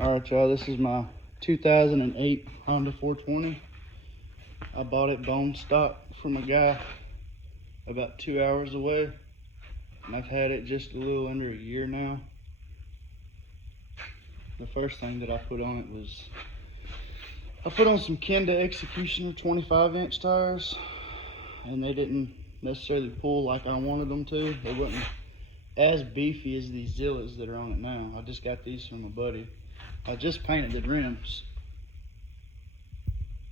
Alright y'all, this is my 2008 Honda 420. I bought it bone stock from a guy about 2 hours away, and I've had it just a little under a year now. The first thing that I put on it was, I put on some Kenda Executioner 25-inch tires, and they didn't necessarily pull like I wanted them to. They wasn't as beefy as these Zillas that are on it now. I just got these from a buddy. I just painted the rims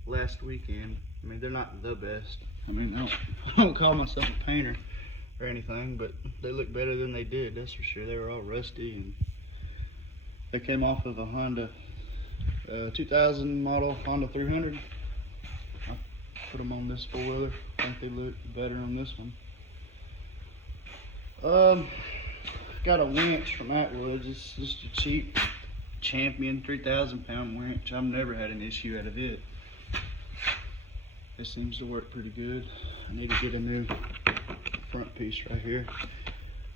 last weekend. I mean, they're not the best. I mean, I don't call myself a painter or anything, but they look better than they did, that's for sure. They were all rusty, and they came off of a Honda 2000 model Honda 300. I put them on this four-wheeler. I think they look better on this one. Got a winch from Atwoods. It's just a cheap Champion 3,000 pound winch. I've never had an issue out of it. It seems to work pretty good. I need to get a new front piece right here.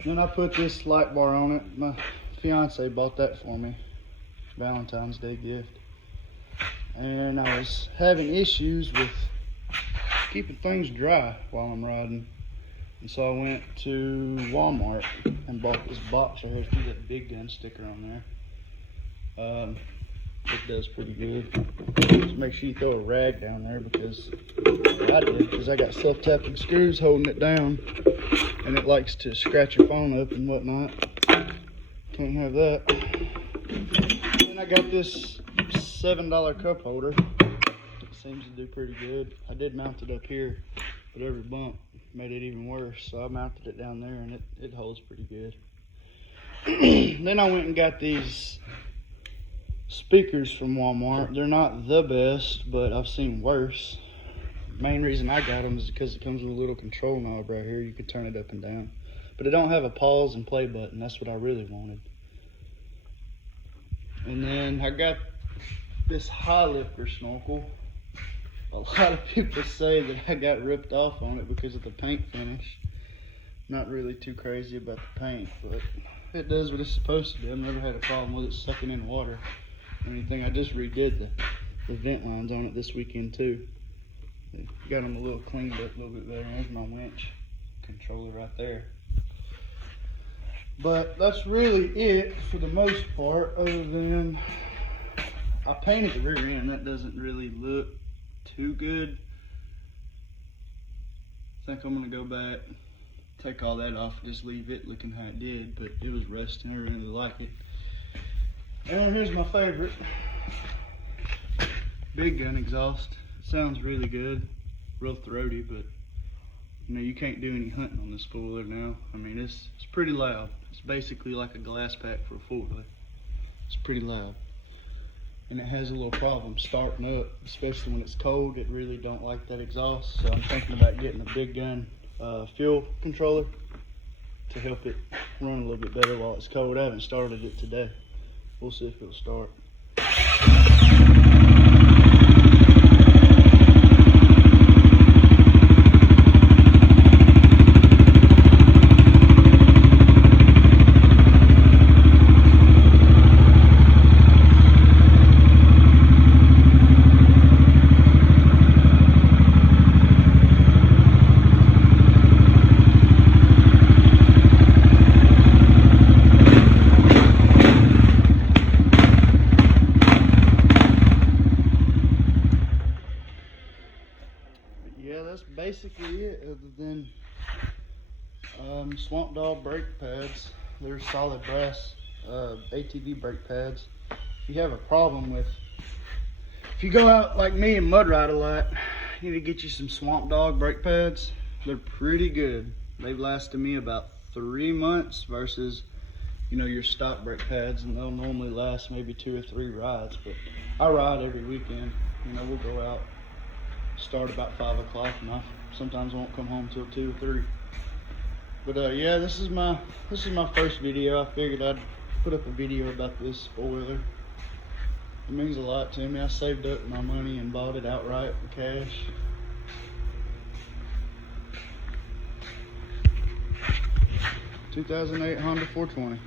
Then I put this light bar on it. My fiance bought that for me. Valentine's Day gift. And I was having issues with keeping things dry while I'm riding. And so I went to Walmart and bought this box right here. See that Big Gun sticker on there. It does pretty good. Just make sure you throw a rag down there, because I did, because I got self-tapping screws holding it down, and it likes to scratch your phone up and whatnot. Can't have that. Then I got this $7 cup holder. It seems to do pretty good. I did mount it up here, but every bump made it even worse, so I mounted it down there, and it holds pretty good. Then I went and got these speakers from Walmart. They're not the best, but I've seen worse. Main reason I got them is because it comes with a little control knob right here. You can turn it up and down, but it don't have a pause and play button. That's what I really wanted. And then I got this high lifter snorkel. A lot of people say that I got ripped off on it because of the paint finish. Not really too crazy about the paint, but it does what it's supposed to do. I've never had a problem with it sucking in water or anything. I just redid the vent lines on it this weekend too. Got them a little cleaned up a little bit better. There's my winch controller right there. But that's really it for the most part, other than I painted the rear end. That doesn't really look too good. I think I'm gonna go back, take all that off, just leave it looking how it did, but it was rusting. I really like it. And here's my favorite, Big Gun exhaust. It sounds really good, real throaty, but you know, you can't do any hunting on this four-wheeler now. I mean, it's pretty loud. It's basically like a glass pack for a four-wheeler. It's pretty loud. And it has a little problem starting up, especially when it's cold. It really don't like that exhaust, so I'm thinking about getting a Big Gun fuel controller to help it run a little bit better while it's cold. I haven't started it today. We'll see if it'll start. That's basically it, other than Swamp Dog brake pads. They're solid brass ATV brake pads. If you have a problem with, if you go out like me and mud ride a lot, you need to get you some Swamp Dog brake pads. They're pretty good. They've lasted me about 3 months versus, you know, your stock brake pads, and they'll normally last maybe 2 or 3 rides. But I ride every weekend. You know, we'll go out, start about 5 o'clock, and I sometimes won't come home till 2 or 3. But yeah, this is my first video. I figured I'd put up a video about this four-wheeler. It means a lot to me. I saved up my money and bought it outright for cash. '2008 Honda 420.